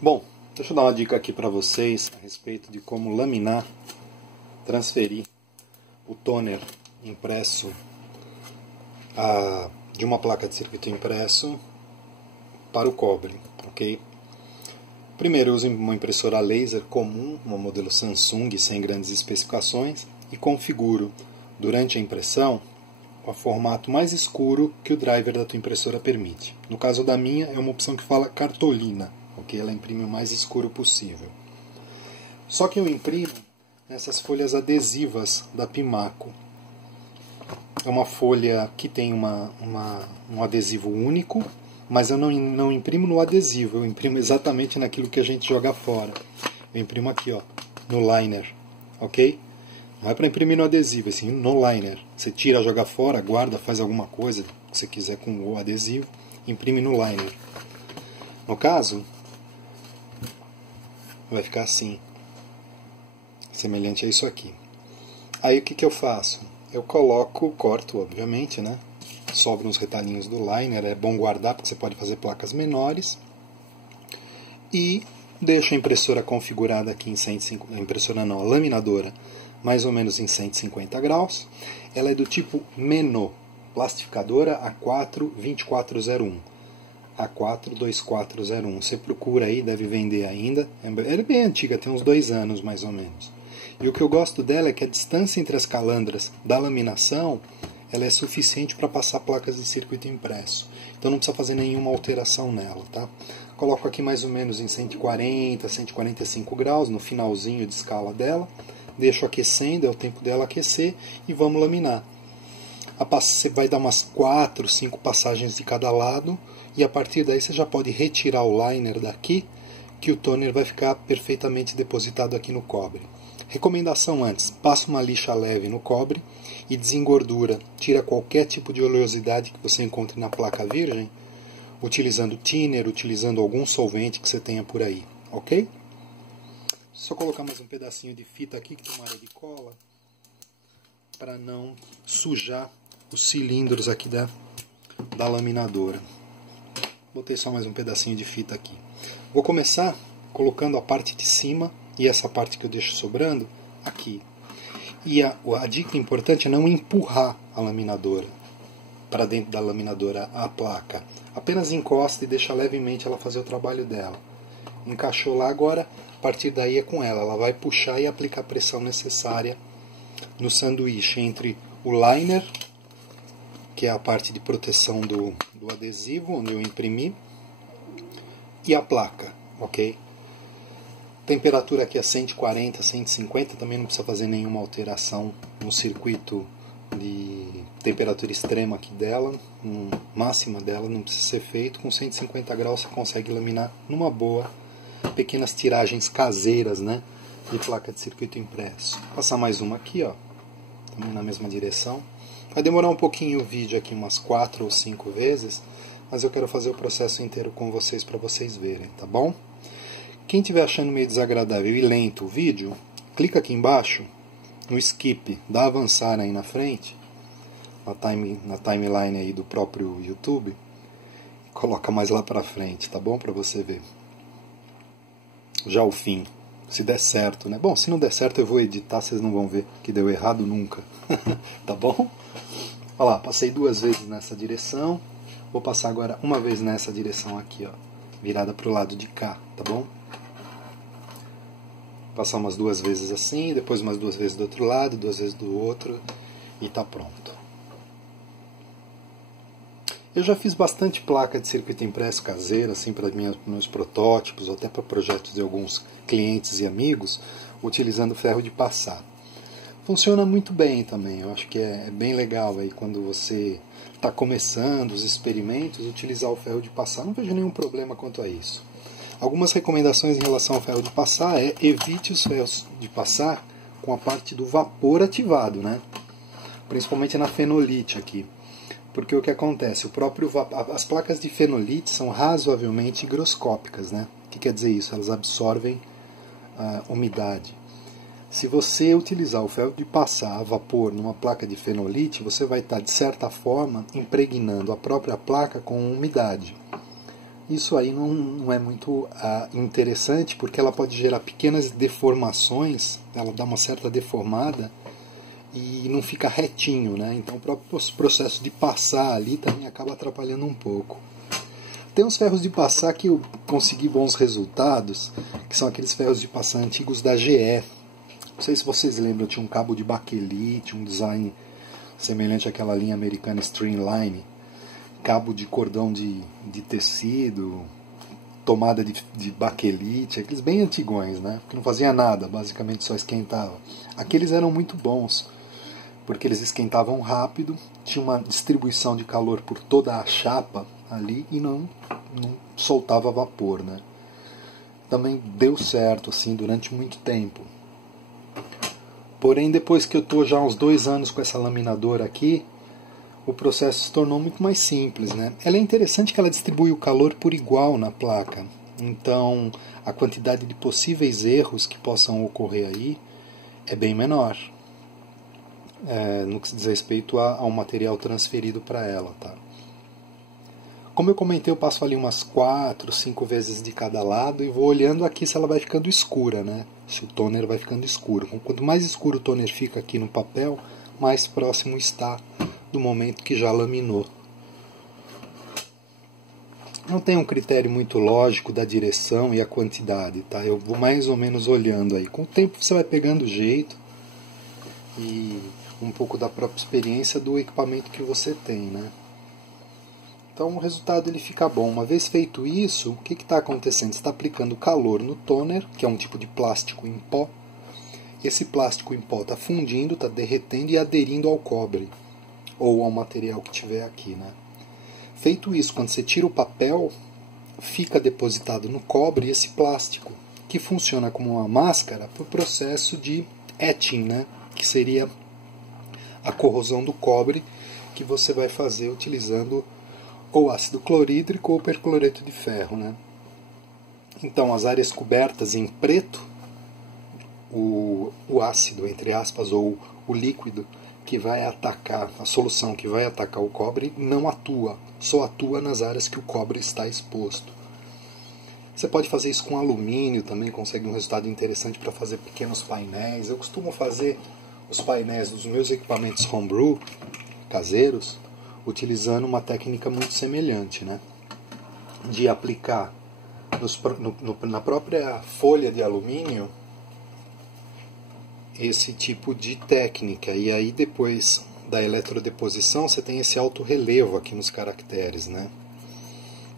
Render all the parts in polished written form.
Bom, deixa eu dar uma dica aqui para vocês a respeito de como laminar, transferir o toner impresso de uma placa de circuito impresso para o cobre, ok? Primeiro eu uso uma impressora laser comum, uma modelo Samsung sem grandes especificações, e configuro durante a impressão o formato mais escuro que o driver da tua impressora permite. No caso da minha é uma opção que fala cartolina, ok? Ela imprime o mais escuro possível. Só que eu imprimo nessas folhas adesivas da Pimaco. É uma folha que tem um adesivo único, mas eu não imprimo no adesivo, eu imprimo exatamente naquilo que a gente joga fora. Eu imprimo aqui, ó, no liner, ok? Não é para imprimir no adesivo, assim, no liner. Você tira, joga fora, guarda, faz alguma coisa que você quiser com o adesivo, imprime no liner. No caso, vai ficar assim, semelhante a isso aqui. Aí o que eu faço? Eu corto, obviamente, né? Sobram uns retalhinhos do liner, é bom guardar porque você pode fazer placas menores. E deixo a impressora configurada aqui em 150, a impressora não, a laminadora, mais ou menos em 150 graus. Ela é do tipo Menot, plastificadora A4-2401. A4-2401. Você procura aí, deve vender ainda. Ela é bem antiga, tem uns 2 anos mais ou menos. E o que eu gosto dela é que a distância entre as calandras da laminação ela é suficiente para passar placas de circuito impresso. Então não precisa fazer nenhuma alteração nela, tá? Coloco aqui mais ou menos em 140, 145 graus, no finalzinho de escala dela. Deixo aquecendo, é o tempo dela aquecer e vamos laminar. Você vai dar umas 4, 5 passagens de cada lado e a partir daí você já pode retirar o liner daqui, que o toner vai ficar perfeitamente depositado aqui no cobre. Recomendação antes, passa uma lixa leve no cobre e desengordura, tira qualquer tipo de oleosidade que você encontre na placa virgem, utilizando thinner, utilizando algum solvente que você tenha por aí, ok? Só colocar mais um pedacinho de fita aqui, que tem uma área de cola, para não sujar os cilindros aqui da laminadora. Botei só mais um pedacinho de fita aqui. Vou começar colocando a parte de cima e essa parte que eu deixo sobrando aqui. E a dica importante é não empurrar a laminadora para dentro da laminadora a placa. Apenas encosta e deixa levemente ela fazer o trabalho dela. Encaixou lá, agora a partir daí é com ela. Ela vai puxar e aplicar a pressão necessária no sanduíche entre o liner, que é a parte de proteção do adesivo, onde eu imprimi, e a placa, ok? Temperatura aqui é 140, 150, também não precisa fazer nenhuma alteração no circuito de temperatura extrema aqui dela, máxima dela, não precisa ser feito. Com 150 graus você consegue laminar numa boa, pequenas tiragens caseiras, né, de placa de circuito impresso. Vou passar mais uma aqui, ó, também na mesma direção. Vai demorar um pouquinho o vídeo aqui, umas 4 ou 5 vezes, mas eu quero fazer o processo inteiro com vocês para vocês verem, tá bom? Quem estiver achando meio desagradável e lento o vídeo, clica aqui embaixo no skip, dá avançar aí na frente, na timeline aí do próprio YouTube, e coloca mais lá pra frente, tá bom? Pra você ver. Já o fim, se der certo, né? Bom, se não der certo eu vou editar, vocês não vão ver que deu errado nunca, tá bom? Olha lá, passei 2 vezes nessa direção, vou passar agora uma vez nessa direção aqui, ó, virada pro lado de cá, tá bom? Passar umas 2 vezes assim, depois umas 2 vezes do outro lado, 2 vezes do outro, e tá pronto. Eu já fiz bastante placa de circuito impresso caseira, assim, para meus protótipos, ou até para projetos de alguns clientes e amigos, utilizando ferro de passar. Funciona muito bem também, eu acho que é bem legal aí quando você está começando os experimentos, utilizar o ferro de passar, não vejo nenhum problema quanto a isso. Algumas recomendações em relação ao ferro de passar é evite os ferros de passar com a parte do vapor ativado, né? Principalmente na fenolite aqui. Porque o que acontece? As placas de fenolite são razoavelmente higroscópicas, né? O que quer dizer isso? Elas absorvem a umidade. Se você utilizar o ferro de passar a vapor numa placa de fenolite, você vai estar, de certa forma, impregnando a própria placa com umidade. Isso aí não é muito interessante, porque ela pode gerar pequenas deformações, ela dá uma certa deformada e não fica retinho, né? Então o próprio processo de passar ali também acaba atrapalhando um pouco. Tem uns ferros de passar que eu consegui bons resultados, que são aqueles ferros de passar antigos da GE. Não sei se vocês lembram, tinha um cabo de baquelite, um design semelhante àquela linha americana Streamline, cabo de cordão de tecido, tomada de baquelite, aqueles bem antigões, né? Que não fazia nada, basicamente só esquentava. Aqueles eram muito bons, porque eles esquentavam rápido, tinha uma distribuição de calor por toda a chapa ali e não soltava vapor, né? Também deu certo assim durante muito tempo. Porém, depois que eu estou já há uns 2 anos com essa laminadora aqui, o processo se tornou muito mais simples, né? Ela é interessante que ela distribui o calor por igual na placa. Então, a quantidade de possíveis erros que possam ocorrer aí é bem menor, no que se diz respeito ao material transferido para ela, tá? Como eu comentei, eu passo ali umas 4, 5 vezes de cada lado e vou olhando aqui se ela vai ficando escura, né? Se o toner vai ficando escuro. Quanto mais escuro o toner fica aqui no papel, mais próximo está do momento que já laminou. Não tem um critério muito lógico da direção e a quantidade, tá? Eu vou mais ou menos olhando aí. Com o tempo você vai pegando o jeito e um pouco da própria experiência do equipamento que você tem, né? Então o resultado ele fica bom. Uma vez feito isso, o que está acontecendo? Você está aplicando calor no toner, que é um tipo de plástico em pó. Esse plástico em pó está fundindo, está derretendo e aderindo ao cobre, ou ao material que tiver aqui, né? Feito isso, quando você tira o papel, fica depositado no cobre esse plástico, que funciona como uma máscara para o processo de etching, né? Que seria a corrosão do cobre que você vai fazer utilizando ou ácido clorídrico ou percloreto de ferro, né? Então, as áreas cobertas em preto, o ácido, entre aspas, ou o líquido que vai atacar, a solução que vai atacar o cobre, não atua, só atua nas áreas que o cobre está exposto. Você pode fazer isso com alumínio também, consegue um resultado interessante para fazer pequenos painéis. Eu costumo fazer os painéis dos meus equipamentos homebrew, caseiros, utilizando uma técnica muito semelhante, né? De aplicar na própria folha de alumínio esse tipo de técnica. E aí depois da eletrodeposição você tem esse alto relevo aqui nos caracteres, né?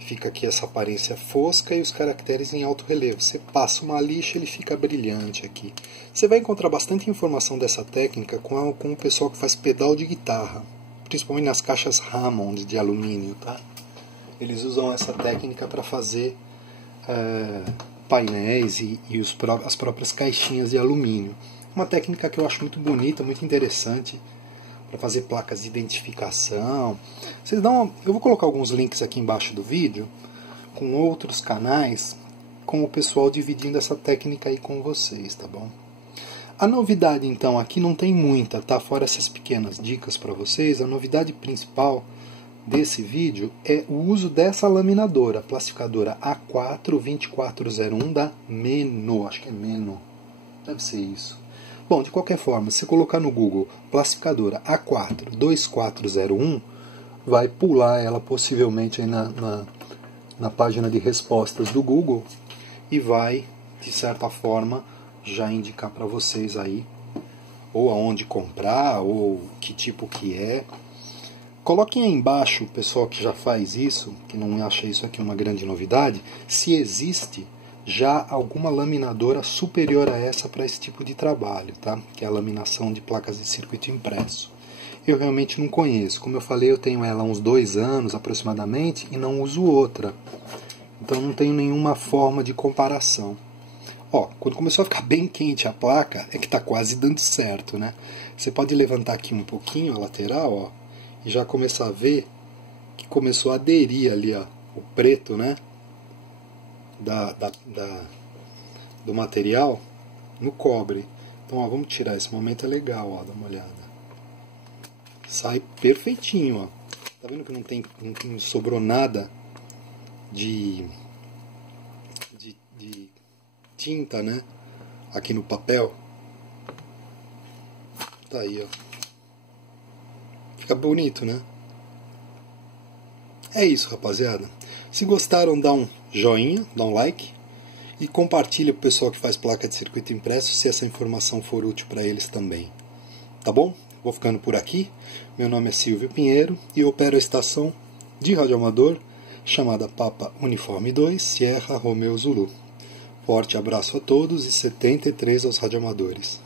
Fica aqui essa aparência fosca e os caracteres em alto relevo. Você passa uma lixa, ele fica brilhante aqui. Você vai encontrar bastante informação dessa técnica com o pessoal que faz pedal de guitarra, principalmente nas caixas Hammond de alumínio, tá? Eles usam essa técnica para fazer painéis e as próprias caixinhas de alumínio. Uma técnica que eu acho muito bonita, muito interessante para fazer placas de identificação. Eu vou colocar alguns links aqui embaixo do vídeo com outros canais, com o pessoal dividindo essa técnica aí com vocês, tá bom? A novidade então aqui não tem muita, tá? Fora essas pequenas dicas para vocês, a novidade principal desse vídeo é o uso dessa laminadora, plastificadora A4-2401 da Meno, acho que é Meno, deve ser isso. Bom, de qualquer forma, se você colocar no Google plastificadora A4-2401, vai pular ela possivelmente aí na página de respostas do Google e vai, de certa forma, já indicar para vocês aí ou aonde comprar, ou que tipo que é. Coloquem aí embaixo, o pessoal que já faz isso, que não acha isso aqui uma grande novidade, se existe já alguma laminadora superior a essa para esse tipo de trabalho, tá? Que é a laminação de placas de circuito impresso. Eu realmente não conheço. Como eu falei, eu tenho ela há uns 2 anos aproximadamente e não uso outra. Então não tenho nenhuma forma de comparação. Ó, quando começou a ficar bem quente a placa, é que está quase dando certo, né? Você pode levantar aqui um pouquinho a lateral, ó, e já começar a ver que começou a aderir ali, ó, o preto, né? Do material no cobre. Então, ó, vamos tirar, esse momento é legal, ó, dá uma olhada. Sai perfeitinho, ó. Tá vendo que não sobrou nada de tinta, né? Aqui no papel. Tá aí, ó. Fica bonito, né? É isso, rapaziada. Se gostaram, dá um joinha, dá um like e compartilha pro pessoal que faz placa de circuito impresso se essa informação for útil para eles também. Tá bom? Vou ficando por aqui. Meu nome é Silvio Pinheiro e eu opero a estação de radioamador chamada Papa Uniforme 2 Sierra Romeo Zulu. Forte abraço a todos e 73 aos radioamadores.